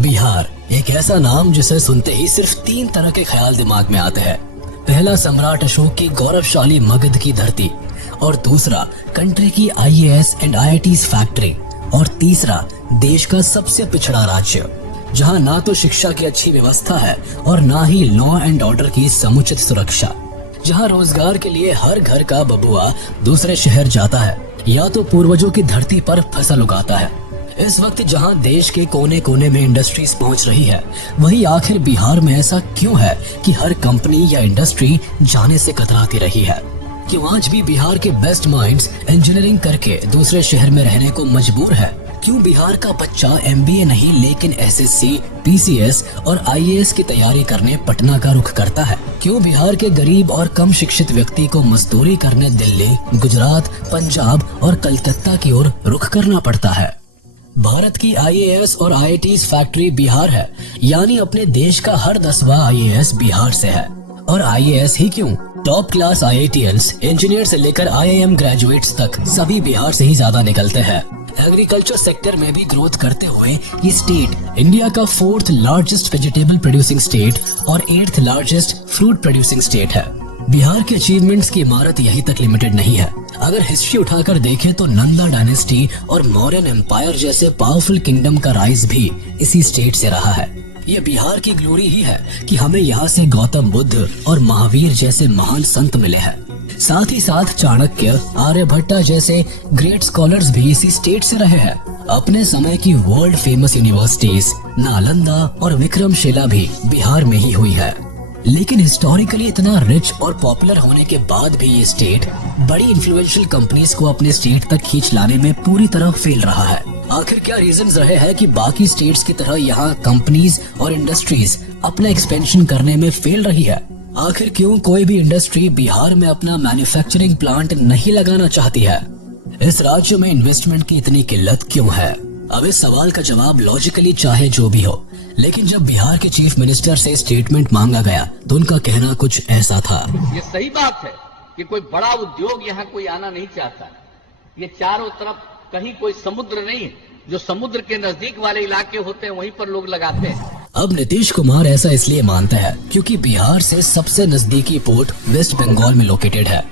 बिहार एक ऐसा नाम जिसे सुनते ही सिर्फ 3 तरह के ख्याल दिमाग में आते हैं। पहला, सम्राट अशोक की गौरवशाली मगध की धरती, और दूसरा कंट्री की आईएएस एंड आईआईटीज फैक्ट्री, और तीसरा देश का सबसे पिछड़ा राज्य जहां ना तो शिक्षा की अच्छी व्यवस्था है और ना ही लॉ एंड ऑर्डर की समुचित सुरक्षा, जहां रोजगार के लिए हर घर का बबुआ दूसरे शहर जाता है या तो पूर्वजों की धरती पर फसल उगाता है। इस वक्त जहां देश के कोने कोने में इंडस्ट्रीज पहुंच रही है, वहीं आखिर बिहार में ऐसा क्यों है कि हर कंपनी या इंडस्ट्री जाने से कतराती रही है? क्यों आज भी बिहार के बेस्ट माइंड्स इंजीनियरिंग करके दूसरे शहर में रहने को मजबूर है? क्यों बिहार का बच्चा एमबीए नहीं लेकिन एसएससी, पीसीएस और आईएएस की तैयारी करने पटना का रुख करता है? क्यों बिहार के गरीब और कम शिक्षित व्यक्ति को मजदूरी करने दिल्ली, गुजरात, पंजाब और कलकत्ता की ओर रुख करना पड़ता है? भारत की आईएएस और आईआईटीज फैक्ट्री बिहार है, यानी अपने देश का हर 10वां आईएएस बिहार से है। और आईएएस ही क्यों, टॉप क्लास आईआईटीएंस, इंजीनियर से लेकर आईआईएम ग्रेजुएट्स तक सभी बिहार से ही ज्यादा निकलते हैं। एग्रीकल्चर सेक्टर में भी ग्रोथ करते हुए ये स्टेट इंडिया का 4th largest vegetable producing state और 8th largest fruit producing state है। बिहार के अचीवमेंट्स की इमारत यहीं तक लिमिटेड नहीं है। अगर हिस्ट्री उठाकर देखें तो नंदा डायनेस्टी और मौर्यन एम्पायर जैसे पावरफुल किंगडम का राइज भी इसी स्टेट से रहा है। ये बिहार की ग्लोरी ही है कि हमें यहाँ से गौतम बुद्ध और महावीर जैसे महान संत मिले हैं। साथ ही साथ चाणक्य, आर्यभट्टा जैसे ग्रेट स्कॉलर्स भी इसी स्टेट से रहे हैं। अपने समय की वर्ल्ड फेमस यूनिवर्सिटीज नालंदा और विक्रमशिला भी बिहार में ही हुई है। लेकिन हिस्टोरिकली इतना रिच और पॉपुलर होने के बाद भी ये स्टेट बड़ी इन्फ्लुएंशियल कंपनीज को अपने स्टेट तक खींच लाने में पूरी तरह फेल रहा है। आखिर क्या रीजंस रहे हैं कि बाकी स्टेट्स की तरह यहाँ कंपनीज और इंडस्ट्रीज अपना एक्सपेंशन करने में फेल रही है? आखिर क्यों कोई भी इंडस्ट्री बिहार में अपना मैन्युफैक्चरिंग प्लांट नहीं लगाना चाहती है? इस राज्य में इन्वेस्टमेंट की इतनी किल्लत क्यों है? अब इस सवाल का जवाब लॉजिकली चाहे जो भी हो, लेकिन जब बिहार के चीफ मिनिस्टर से स्टेटमेंट मांगा गया तो उनका कहना कुछ ऐसा था। ये सही बात है कि कोई बड़ा उद्योग यहाँ कोई आना नहीं चाहता। ये चारों तरफ कहीं कोई समुद्र नहीं है, जो समुद्र के नजदीक वाले इलाके होते हैं वहीं पर लोग लगाते हैं। अब नीतीश कुमार ऐसा इसलिए मानते हैं क्योंकि बिहार से सबसे नजदीकी पोर्ट वेस्ट बंगाल में लोकेटेड है,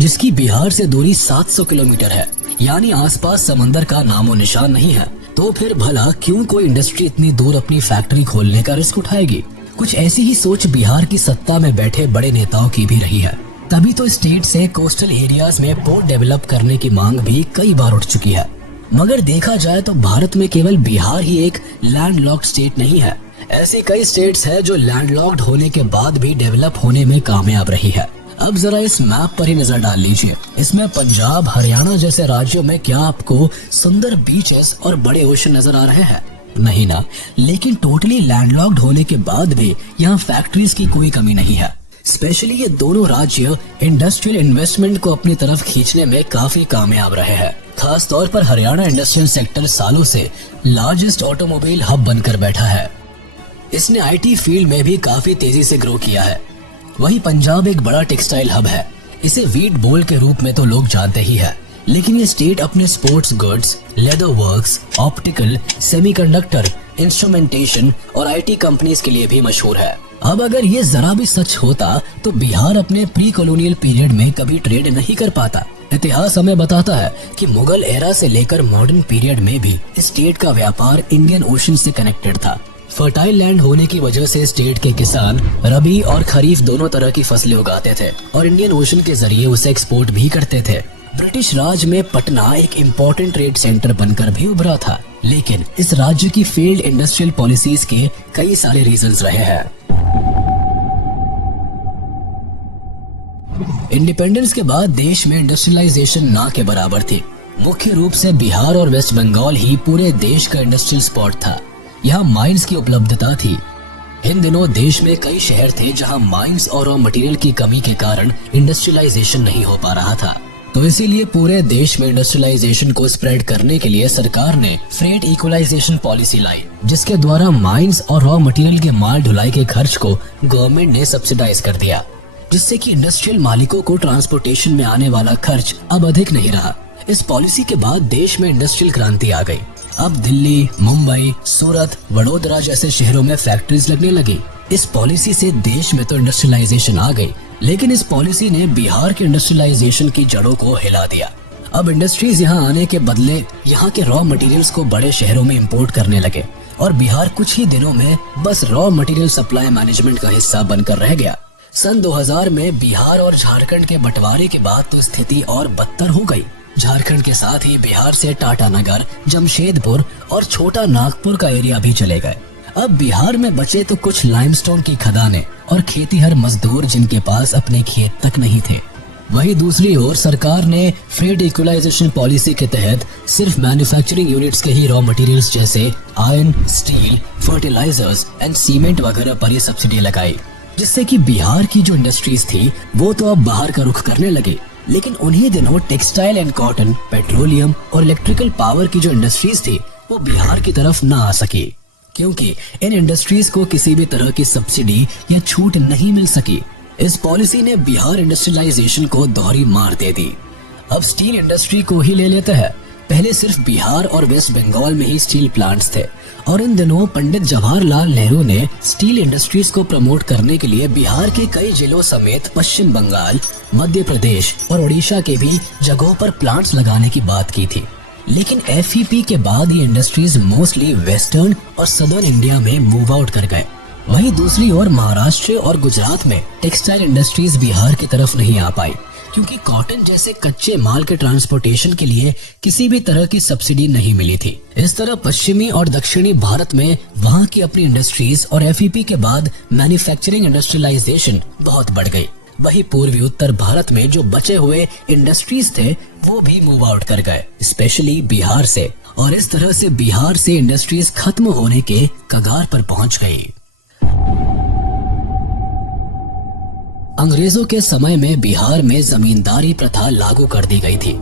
जिसकी बिहार से दूरी 700 किलोमीटर है, यानी आसपास समंदर का नामो निशान नहीं है। तो फिर भला क्यों कोई इंडस्ट्री इतनी दूर अपनी फैक्ट्री खोलने का रिस्क उठाएगी? कुछ ऐसी ही सोच बिहार की सत्ता में बैठे बड़े नेताओं की भी रही है। तभी तो स्टेट से कोस्टल एरियाज में पोर्ट डेवलप करने की मांग भी कई बार उठ चुकी है। मगर देखा जाए तो भारत में केवल बिहार ही एक लैंडलॉक्ड स्टेट नहीं है। ऐसी कई स्टेट्स है जो लैंडलॉक्ड होने के बाद भी डेवलप होने में कामयाब रही है। अब जरा इस मैप पर ही नजर डाल लीजिए। इसमें पंजाब, हरियाणा जैसे राज्यों में क्या आपको सुंदर बीचेस और बड़े ओशन नजर आ रहे हैं? नहीं ना। लेकिन टोटली लैंडलॉक्ड होने के बाद भी यहाँ फैक्ट्रीज की कोई कमी नहीं है। स्पेशली ये दोनों राज्य इंडस्ट्रियल इन्वेस्टमेंट को अपनी तरफ खींचने में काफी कामयाब रहे हैं। खास तौर पर हरियाणा इंडस्ट्रियल सेक्टर सालों से लार्जेस्ट ऑटोमोबाइल हब बनकर बैठा है। इसने आईटी फील्ड में भी काफी तेजी से ग्रो किया है। वहीं पंजाब एक बड़ा टेक्सटाइल हब है। इसे वीट बोल के रूप में तो लोग जानते ही है, लेकिन ये स्टेट अपने sports goods, leather works, optical, semiconductor, instrumentation और आईटी कंपनीज के लिए भी मशहूर है। अब अगर ये जरा भी सच होता तो बिहार अपने प्री कॉलोनियल पीरियड में कभी ट्रेड नहीं कर पाता। इतिहास हमें बताता है कि मुगल एरा से लेकर मॉडर्न पीरियड में भी स्टेट का व्यापार इंडियन ओशन से कनेक्टेड था। फर्टाइल लैंड होने की वजह से स्टेट के किसान रबी और खरीफ दोनों तरह की फसलें उगाते थे और इंडियन ओशन के जरिए उसे एक्सपोर्ट भी करते थे। ब्रिटिश राज में पटना एक इम्पोर्टेंट ट्रेड सेंटर बनकर भी उभरा था, लेकिन इस राज्य की फेल्ड इंडस्ट्रियल पॉलिसीज के कई सारे रीजंस रहे हैं। इंडिपेंडेंस के बाद देश में इंडस्ट्रियलाइजेशन ना के बराबर थी। मुख्य रूप से बिहार और वेस्ट बंगाल ही पूरे देश का इंडस्ट्रियल स्पॉट था। यहाँ माइंस की उपलब्धता थी। इन दिनों देश में कई शहर थे जहाँ माइंस और रॉ मटेरियल की कमी के कारण इंडस्ट्रियलाइजेशन नहीं हो पा रहा था। तो इसीलिए पूरे देश में इंडस्ट्रियलाइजेशन को स्प्रेड करने के लिए सरकार ने फ्रेट इक्वलाइजेशन पॉलिसी लाई, जिसके द्वारा माइंस और रॉ मटेरियल के माल ढुलाई के खर्च को गवर्नमेंट ने सब्सिडाइज कर दिया, जिससे कि इंडस्ट्रियल मालिकों को ट्रांसपोर्टेशन में आने वाला खर्च अब अधिक नहीं रहा। इस पॉलिसी के बाद देश में इंडस्ट्रियल क्रांति आ गई। अब दिल्ली, मुंबई, सूरत, वडोदरा जैसे शहरों में फैक्ट्रीज लगने लगी। इस पॉलिसी से देश में तो इंडस्ट्रियलाइजेशन आ गई, लेकिन इस पॉलिसी ने बिहार के इंडस्ट्रियलाइजेशन की जड़ों को हिला दिया। अब इंडस्ट्रीज यहाँ आने के बदले यहाँ के रॉ मटेरियल्स को बड़े शहरों में इंपोर्ट करने लगे और बिहार कुछ ही दिनों में बस रॉ मटेरियल सप्लाई मैनेजमेंट का हिस्सा बनकर रह गया। सन 2000 में बिहार और झारखंड के बंटवारे के बाद तो स्थिति और बदतर हो गई। झारखंड के साथ ही बिहार से टाटानगर, जमशेदपुर और छोटा नागपुर का एरिया भी चले गए। अब बिहार में बचे तो कुछ लाइमस्टोन की खदानें और खेतीहर मजदूर जिनके पास अपने खेत तक नहीं थे। वहीं दूसरी ओर सरकार ने फ्रेट इक्वलाइजेशन पॉलिसी के तहत सिर्फ मैन्युफैक्चरिंग यूनिट्स के ही रॉ मटेरियल्स जैसे iron, steel, fertilisers and cement वगैरह पर ही सब्सिडी लगाई, जिससे कि बिहार की जो इंडस्ट्रीज थी वो तो अब बाहर का रुख करने लगे। लेकिन उन्हीं दिनों टेक्सटाइल एंड कॉटन, पेट्रोलियम और इलेक्ट्रिकल पावर की जो इंडस्ट्रीज थी वो बिहार की तरफ न आ सकी, क्योंकि इन इंडस्ट्रीज को किसी भी तरह की सब्सिडी या छूट नहीं मिल सकी। इस पॉलिसी ने बिहार इंडस्ट्रियलाइजेशन को दोहरी मार दे दी। अब स्टील इंडस्ट्री को ही ले लेते हैं। पहले सिर्फ बिहार और वेस्ट बंगाल में ही स्टील प्लांट्स थे और इन दिनों पंडित जवाहरलाल नेहरू ने स्टील इंडस्ट्रीज को प्रमोट करने के लिए बिहार के कई जिलों समेत पश्चिम बंगाल, मध्य प्रदेश और उड़ीसा के भी जगहों पर प्लांट्स लगाने की बात की थी। लेकिन एफईपी के बाद ये इंडस्ट्रीज मोस्टली वेस्टर्न और सदर्न इंडिया में मूव आउट कर गए। वहीं दूसरी ओर महाराष्ट्र और गुजरात में टेक्सटाइल इंडस्ट्रीज बिहार की तरफ नहीं आ पाई, क्योंकि कॉटन जैसे कच्चे माल के ट्रांसपोर्टेशन के लिए किसी भी तरह की सब्सिडी नहीं मिली थी। इस तरह पश्चिमी और दक्षिणी भारत में वहां की अपनी इंडस्ट्रीज और एफईपी के बाद मैन्युफैक्चरिंग इंडस्ट्रियलाइजेशन बहुत बढ़ गई। वहीं पूर्वी उत्तर भारत में जो बचे हुए इंडस्ट्रीज थे वो भी मूव आउट कर गए, स्पेशली बिहार से, और इस तरह से बिहार से इंडस्ट्रीज खत्म होने के कगार पर पहुंच गई। अंग्रेजों के समय में बिहार में जमींदारी प्रथा लागू कर दी गई थी,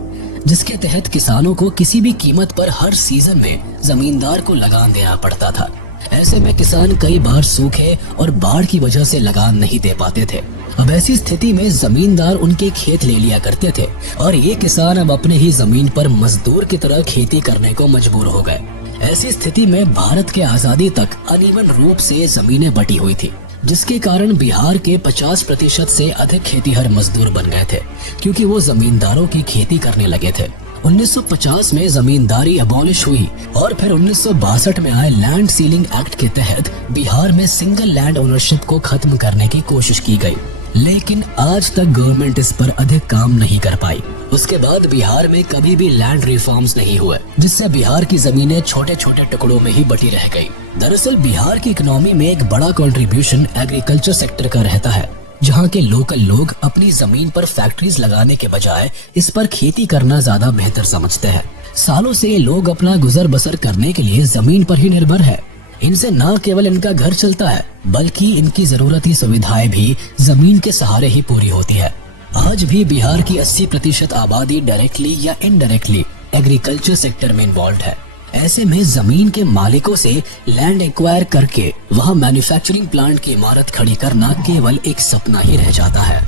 जिसके तहत किसानों को किसी भी कीमत पर हर सीजन में जमींदार को लगान देना पड़ता था। ऐसे में किसान कई बार सूखे और बाढ़ की वजह से लगान नहीं दे पाते थे। अब ऐसी स्थिति में जमींदार उनके खेत ले लिया करते थे और ये किसान अब अपने ही जमीन पर मजदूर की तरह खेती करने को मजबूर हो गए। ऐसी स्थिति में भारत के आजादी तक अनइवन रूप से जमीनें बटी हुई थी, जिसके कारण बिहार के 50% से अधिक खेतीहर मजदूर बन गए थे, क्योंकि वो जमींदारों की खेती करने लगे थे। 1950 में जमींदारी अबॉलिश हुई और फिर 1962 में आए लैंड सीलिंग एक्ट के तहत बिहार में सिंगल लैंड ओनरशिप को खत्म करने की कोशिश की गई, लेकिन आज तक गवर्नमेंट इस पर अधिक काम नहीं कर पाई। उसके बाद बिहार में कभी भी लैंड रिफॉर्म्स नहीं हुए, जिससे बिहार की जमीनें छोटे छोटे टुकड़ों में ही बटी रह गई। दरअसल बिहार की इकोनॉमी में एक बड़ा कंट्रीब्यूशन एग्रीकल्चर सेक्टर का रहता है, जहाँ के लोकल लोग अपनी जमीन पर फैक्ट्रीज लगाने के बजाय इस पर खेती करना ज्यादा बेहतर समझते हैं। सालों से ये लोग अपना गुजर बसर करने के लिए जमीन पर ही निर्भर है। इनसे न केवल इनका घर चलता है, बल्कि इनकी जरूरती सुविधाएं भी जमीन के सहारे ही पूरी होती है। आज भी बिहार की 80% आबादी डायरेक्टली या इनडायरेक्टली एग्रीकल्चर सेक्टर में इन्वॉल्व है। ऐसे में जमीन के मालिकों से लैंड एक्वायर करके वहां मैन्युफैक्चरिंग प्लांट की इमारत खड़ी करना केवल एक सपना ही रह जाता है।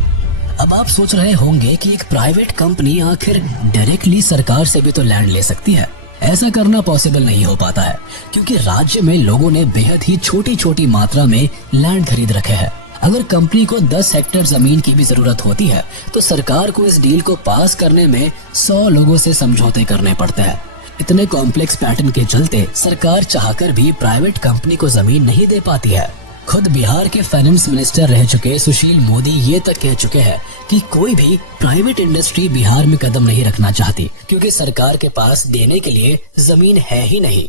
अब आप सोच रहे होंगे कि एक प्राइवेट कंपनी आखिर डायरेक्टली सरकार से भी तो लैंड ले सकती है। ऐसा करना पॉसिबल नहीं हो पाता है, क्योंकि राज्य में लोगों ने बेहद ही छोटी छोटी मात्रा में लैंड खरीद रखे हैं। अगर कंपनी को 10 हेक्टेयर जमीन की भी जरूरत होती है तो सरकार को इस डील को पास करने में 100 लोगों से समझौते करने पड़ते हैं। इतने कॉम्प्लेक्स पैटर्न के चलते सरकार चाहकर भी प्राइवेट कंपनी को जमीन नहीं दे पाती है। खुद बिहार के फाइनेंस मिनिस्टर रह चुके सुशील मोदी ये तक कह चुके हैं कि कोई भी प्राइवेट इंडस्ट्री बिहार में कदम नहीं रखना चाहती, क्योंकि सरकार के पास देने के लिए जमीन है ही नहीं।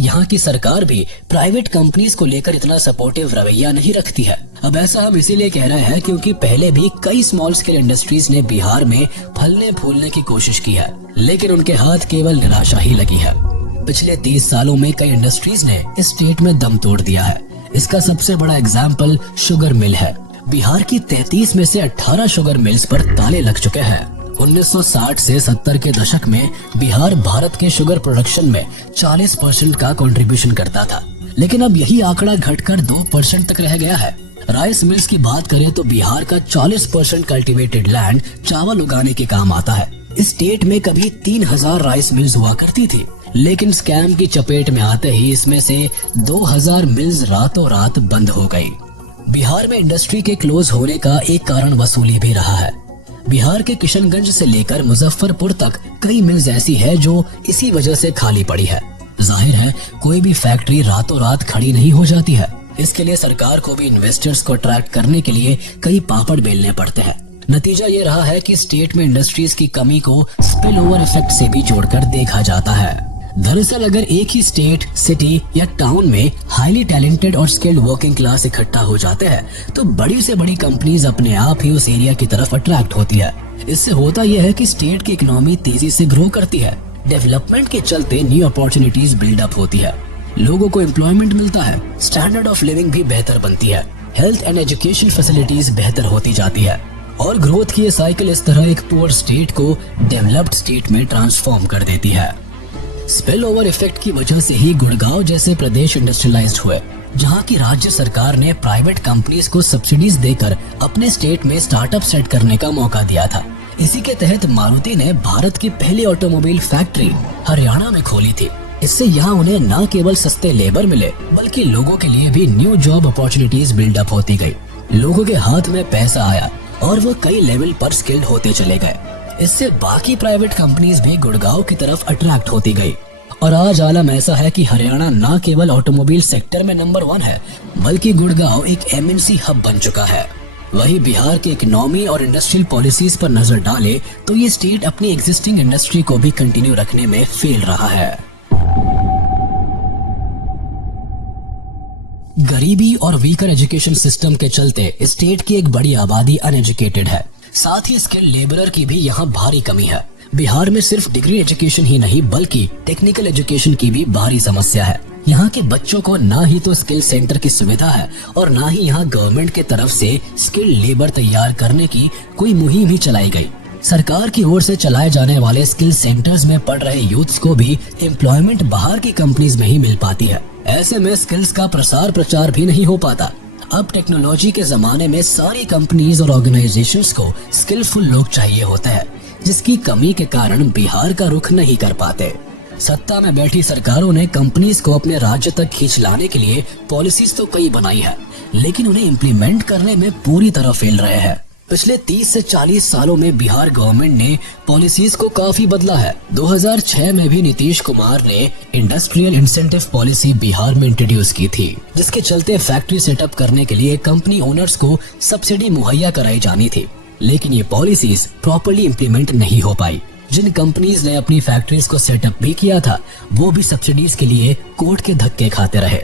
यहाँ की सरकार भी प्राइवेट कंपनीज को लेकर इतना सपोर्टिव रवैया नहीं रखती है। अब ऐसा हम इसीलिए कह रहे हैं क्योंकि पहले भी कई स्मॉल स्केल इंडस्ट्रीज ने बिहार में फलने फूलने की कोशिश की है, लेकिन उनके हाथ केवल निराशा ही लगी है। पिछले 30 सालों में कई इंडस्ट्रीज ने इस स्टेट में दम तोड़ दिया है। इसका सबसे बड़ा एग्जाम्पल शुगर मिल है। बिहार की 33 में से 18 शुगर मिल्स पर ताले लग चुके हैं। 1960 से 70 के दशक में बिहार भारत के शुगर प्रोडक्शन में 40% का कंट्रीब्यूशन करता था, लेकिन अब यही आंकड़ा घटकर 2% तक रह गया है। राइस मिल्स की बात करें तो बिहार का 40% कल्टीवेटेड लैंड चावल उगाने के काम आता है, स्टेट में कभी 3000 राइस मिल्स हुआ करती थी, लेकिन स्कैम की चपेट में आते ही इसमें से 2000 मिल्स रातों रात बंद हो गई। बिहार में इंडस्ट्री के क्लोज होने का एक कारण वसूली भी रहा है। बिहार के किशनगंज से लेकर मुजफ्फरपुर तक कई मिल्स ऐसी है जो इसी वजह से खाली पड़ी है। जाहिर है कोई भी फैक्ट्री रातों रात खड़ी नहीं हो जाती है। इसके लिए सरकार को भी इन्वेस्टर्स को अट्रैक्ट करने के लिए कई पापड़ बेलने पड़ते हैं। नतीजा ये रहा है कि स्टेट में इंडस्ट्रीज की कमी को स्पिल ओवर इफेक्ट से भी जोड़कर देखा जाता है। दरअसल अगर एक ही स्टेट, सिटी या टाउन में हाईली टैलेंटेड और स्किल्ड वर्किंग क्लास इकट्ठा हो जाते हैं तो बड़ी से बड़ी कंपनीज अपने आप ही उस एरिया की तरफ अट्रैक्ट होती है। इससे होता यह है कि स्टेट की इकोनॉमी तेजी से ग्रो करती है। डेवलपमेंट के चलते न्यू अपॉर्चुनिटीज बिल्डअप होती है, लोगों को एम्प्लॉयमेंट मिलता है, स्टैंडर्ड ऑफ लिविंग भी बेहतर बनती है, हेल्थ एंड एजुकेशन फैसिलिटीज बेहतर होती जाती है और ग्रोथ की ये साइकिल इस तरह एक पुअर स्टेट को डेवलप्ड स्टेट में ट्रांसफॉर्म कर देती है। स्पिल ओवर इफेक्ट की वजह से ही गुड़गांव जैसे प्रदेश इंडस्ट्रियलाइज्ड हुए, जहां की राज्य सरकार ने प्राइवेट कंपनीज को सब्सिडीज देकर अपने स्टेट में स्टार्टअप सेट करने का मौका दिया था। इसी के तहत मारुति ने भारत की पहली ऑटोमोबाइल फैक्ट्री हरियाणा में खोली थी। इससे यहाँ उन्हें न केवल सस्ते लेबर मिले बल्कि लोगों के लिए भी न्यू जॉब अपॉर्चुनिटीज बिल्डअप होती गई। लोगों के हाथ में पैसा आया और वो कई लेवल पर स्किल्ड होते चले गए। इससे बाकी प्राइवेट कंपनीज भी गुड़गांव की तरफ अट्रैक्ट होती गई और आज आलम ऐसा है कि हरियाणा न केवल ऑटोमोबाइल सेक्टर में नंबर 1 है बल्कि गुड़गांव एक MNC हब बन चुका है। वही बिहार के इकोनॉमी और इंडस्ट्रियल पॉलिसीज पर नजर डाले तो ये स्टेट अपनी एग्जिस्टिंग इंडस्ट्री को भी कंटिन्यू रखने में फेल रहा है। गरीबी और वीकर एजुकेशन सिस्टम के चलते स्टेट की एक बड़ी आबादी अनएजुकेटेड है। साथ ही स्किल्ड लेबरर की भी यहाँ भारी कमी है। बिहार में सिर्फ डिग्री एजुकेशन ही नहीं बल्कि टेक्निकल एजुकेशन की भी भारी समस्या है। यहाँ के बच्चों को ना ही तो स्किल सेंटर की सुविधा है और ना ही यहाँ गवर्नमेंट के तरफ से स्किल्ड लेबर तैयार करने की कोई मुहिम ही चलाई गई। सरकार की ओर से चलाए जाने वाले स्किल सेंटर्स में पढ़ रहे यूथ्स को भी एम्प्लॉयमेंट बाहर की कंपनीज में ही मिल पाती है। ऐसे में स्किल्स का प्रसार प्रचार भी नहीं हो पाता। अब टेक्नोलॉजी के जमाने में सारी कंपनीज और ऑर्गेनाइजेशंस को स्किलफुल लोग चाहिए होते हैं, जिसकी कमी के कारण बिहार का रुख नहीं कर पाते। सत्ता में बैठी सरकारों ने कंपनीज को अपने राज्य तक खींच लाने के लिए पॉलिसीज तो कई बनाई है, लेकिन उन्हें इम्प्लीमेंट करने में पूरी तरह फेल रहे हैं। पिछले 30 से 40 सालों में बिहार गवर्नमेंट ने पॉलिसीज को काफी बदला है। 2006 में भी नीतीश कुमार ने इंडस्ट्रियल इंसेंटिव पॉलिसी बिहार में इंट्रोड्यूस की थी, जिसके चलते फैक्ट्री सेटअप करने के लिए कंपनी ओनर्स को सब्सिडी मुहैया कराई जानी थी, लेकिन ये पॉलिसीज प्रॉपर्ली इम्प्लीमेंट नहीं हो पाई। जिन कंपनीज ने अपनी फैक्ट्रीज को सेटअप भी किया था वो भी सब्सिडीज के लिए कोर्ट के धक्के खाते रहे।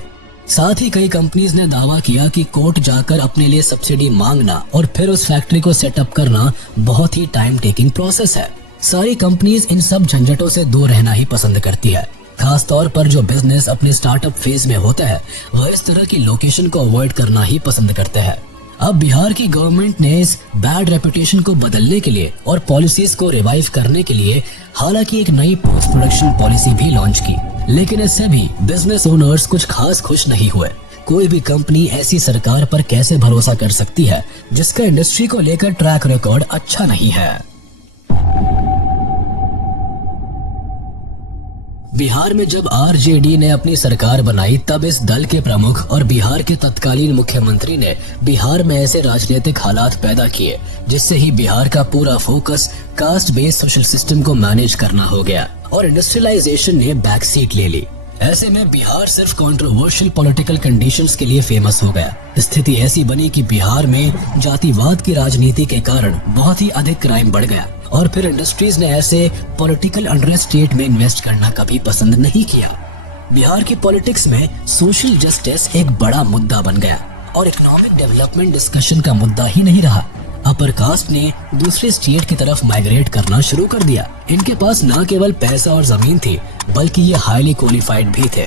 साथ ही कई कंपनीज ने दावा किया कि कोर्ट जाकर अपने लिए सब्सिडी मांगना और फिर उस फैक्ट्री को सेटअप करना बहुत ही टाइम टेकिंग प्रोसेस है। सारी कंपनीज इन सब झंझटों से दूर रहना ही पसंद करती है। खास तौर पर जो बिजनेस अपने स्टार्टअप फेज में होता है वह इस तरह की लोकेशन को अवॉइड करना ही पसंद करते हैं। अब बिहार की गवर्नमेंट ने इस बैड रेपुटेशन को बदलने के लिए और पॉलिसीज को रिवाइव करने के लिए हालांकि एक नई पोस्ट प्रोडक्शन पॉलिसी भी लॉन्च की, लेकिन इससे भी बिजनेस ओनर्स कुछ खास खुश नहीं हुए। कोई भी कंपनी ऐसी सरकार पर कैसे भरोसा कर सकती है जिसका इंडस्ट्री को लेकर ट्रैक रिकॉर्ड अच्छा नहीं है। बिहार में जब आरजेडी ने अपनी सरकार बनाई तब इस दल के प्रमुख और बिहार के तत्कालीन मुख्यमंत्री ने बिहार में ऐसे राजनीतिक हालात पैदा किए जिससे ही बिहार का पूरा focus caste based social system को मैनेज करना हो गया और इंडस्ट्रियलाइजेशन ने बैक सीट ले ली। ऐसे में बिहार सिर्फ कंट्रोवर्शियल पॉलिटिकल कंडीशंस के लिए फेमस हो गया। स्थिति ऐसी बनी कि बिहार में जातिवाद की राजनीति के कारण बहुत ही अधिक क्राइम बढ़ गया और फिर इंडस्ट्रीज ने ऐसे पॉलिटिकल अनरेस्ट स्टेट में इन्वेस्ट करना कभी पसंद नहीं किया। बिहार की पॉलिटिक्स में सोशल जस्टिस एक बड़ा मुद्दा बन गया और इकोनॉमिक डेवलपमेंट डिस्कशन का मुद्दा ही नहीं रहा। अपर कास्ट ने दूसरे स्टेट की तरफ माइग्रेट करना शुरू कर दिया। इनके पास न केवल पैसा और जमीन थी बल्कि ये हाईली क्वालिफाइड भी थे।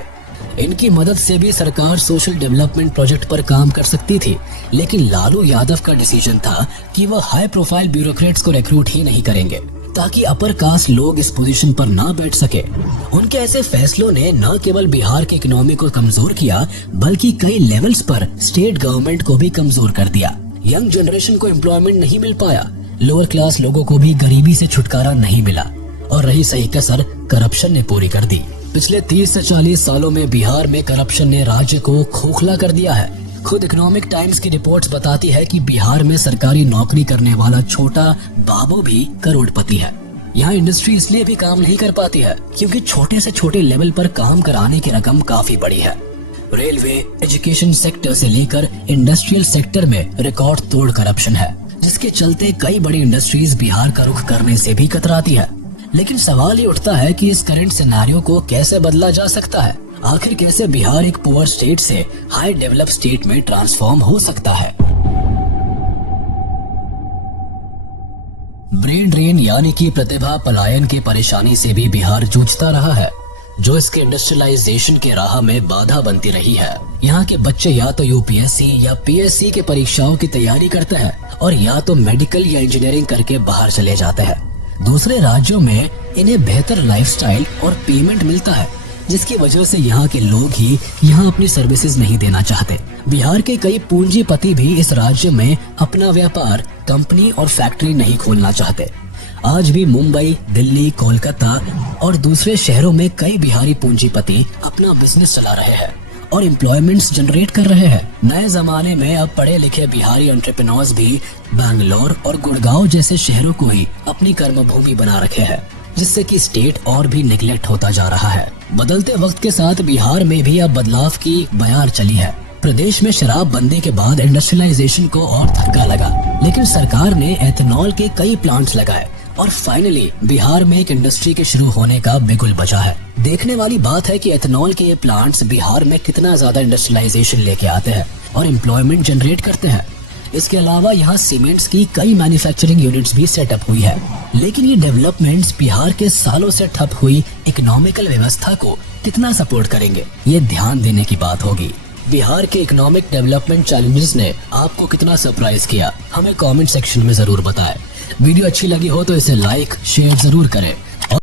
इनकी मदद से भी सरकार सोशल डेवलपमेंट प्रोजेक्ट पर काम कर सकती थी, लेकिन लालू यादव का डिसीजन था कि वह हाई प्रोफाइल ब्यूरोक्रेट्स को रिक्रूट ही नहीं करेंगे ताकि अपर कास्ट लोग इस पोजीशन पर ना बैठ सके। उनके ऐसे फैसलों ने न केवल बिहार की इकोनॉमी को कमजोर किया बल्कि कई लेवल्स पर स्टेट गवर्नमेंट को भी कमजोर कर दिया। यंग जनरेशन को एम्प्लॉयमेंट नहीं मिल पाया, लोअर क्लास लोगों को भी गरीबी से छुटकारा नहीं मिला और रही सही कसर करप्शन ने पूरी कर दी। पिछले 30 से 40 सालों में बिहार में करप्शन ने राज्य को खोखला कर दिया है। खुद इकोनॉमिक टाइम्स की रिपोर्ट्स बताती है कि बिहार में सरकारी नौकरी करने वाला छोटा बाबू भी करोड़पति है। यहाँ इंडस्ट्री इसलिए भी काम नहीं कर पाती है क्योंकि छोटे से छोटे लेवल पर काम कराने की रकम काफी बड़ी है। रेलवे, एजुकेशन सेक्टर से लेकर इंडस्ट्रियल सेक्टर में रिकॉर्ड तोड़ करप्शन है, जिसके चलते कई बड़ी इंडस्ट्रीज बिहार का रुख करने से भी कतराती है। लेकिन सवाल ये उठता है कि इस करंट सिनेरियो को कैसे बदला जा सकता है। आखिर कैसे बिहार एक पुअर स्टेट से हाई डेवलप स्टेट में ट्रांसफॉर्म हो सकता है। ब्रेन ड्रेन यानी कि प्रतिभा पलायन की परेशानी से भी बिहार जूझता रहा है, जो इसके इंडस्ट्रियलाइजेशन के राह में बाधा बनती रही है। यहाँ के बच्चे या तो यूपीएससी या पीएससी के परीक्षाओं की तैयारी करते हैं और या तो मेडिकल या इंजीनियरिंग करके बाहर चले जाते हैं। दूसरे राज्यों में इन्हें बेहतर लाइफस्टाइल और पेमेंट मिलता है, जिसकी वजह से यहाँ के लोग ही यहाँ अपनी सर्विसेज नहीं देना चाहते। बिहार के कई पूंजीपति भी इस राज्य में अपना व्यापार, कंपनी और फैक्ट्री नहीं खोलना चाहते। आज भी मुंबई, दिल्ली, कोलकाता और दूसरे शहरों में कई बिहारी पूंजीपति अपना बिजनेस चला रहे हैं और एम्प्लॉयमेंट्स जनरेट कर रहे हैं। नए जमाने में अब पढ़े लिखे बिहारी एंटरप्रेन्योर्स भी बैंगलोर और गुड़गांव जैसे शहरों को ही अपनी कर्मभूमि बना रखे हैं, जिससे कि स्टेट और भी निगलेक्ट होता जा रहा है। बदलते वक्त के साथ बिहार में भी अब बदलाव की बयार चली है। प्रदेश में शराब बंदी के बाद इंडस्ट्रियलाइजेशन को और धक्का लगा, लेकिन सरकार ने एथेनॉल के कई प्लांट्स लगाए और फाइनली बिहार में एक इंडस्ट्री के शुरू होने का बिगुल बजा है। देखने वाली बात है कि एथेनॉल के ये प्लांट्स बिहार में कितना ज्यादा इंडस्ट्रियलाइजेशन लेके आते हैं और एम्प्लॉयमेंट जनरेट करते हैं। इसके अलावा यहाँ सीमेंट्स की कई मैन्युफैक्चरिंग यूनिट्स भी सेटअप हुई है। लेकिन ये डेवलपमेंट्स बिहार के सालों से ठप हुई इकोनॉमिकल व्यवस्था को कितना सपोर्ट करेंगे, ये ध्यान देने की बात होगी। बिहार के इकोनॉमिक डेवलपमेंट चैलेंजेस ने आपको कितना सरप्राइज किया, हमें कमेंट सेक्शन में जरूर बताएं। वीडियो अच्छी लगी हो तो इसे लाइक शेयर जरूर करें।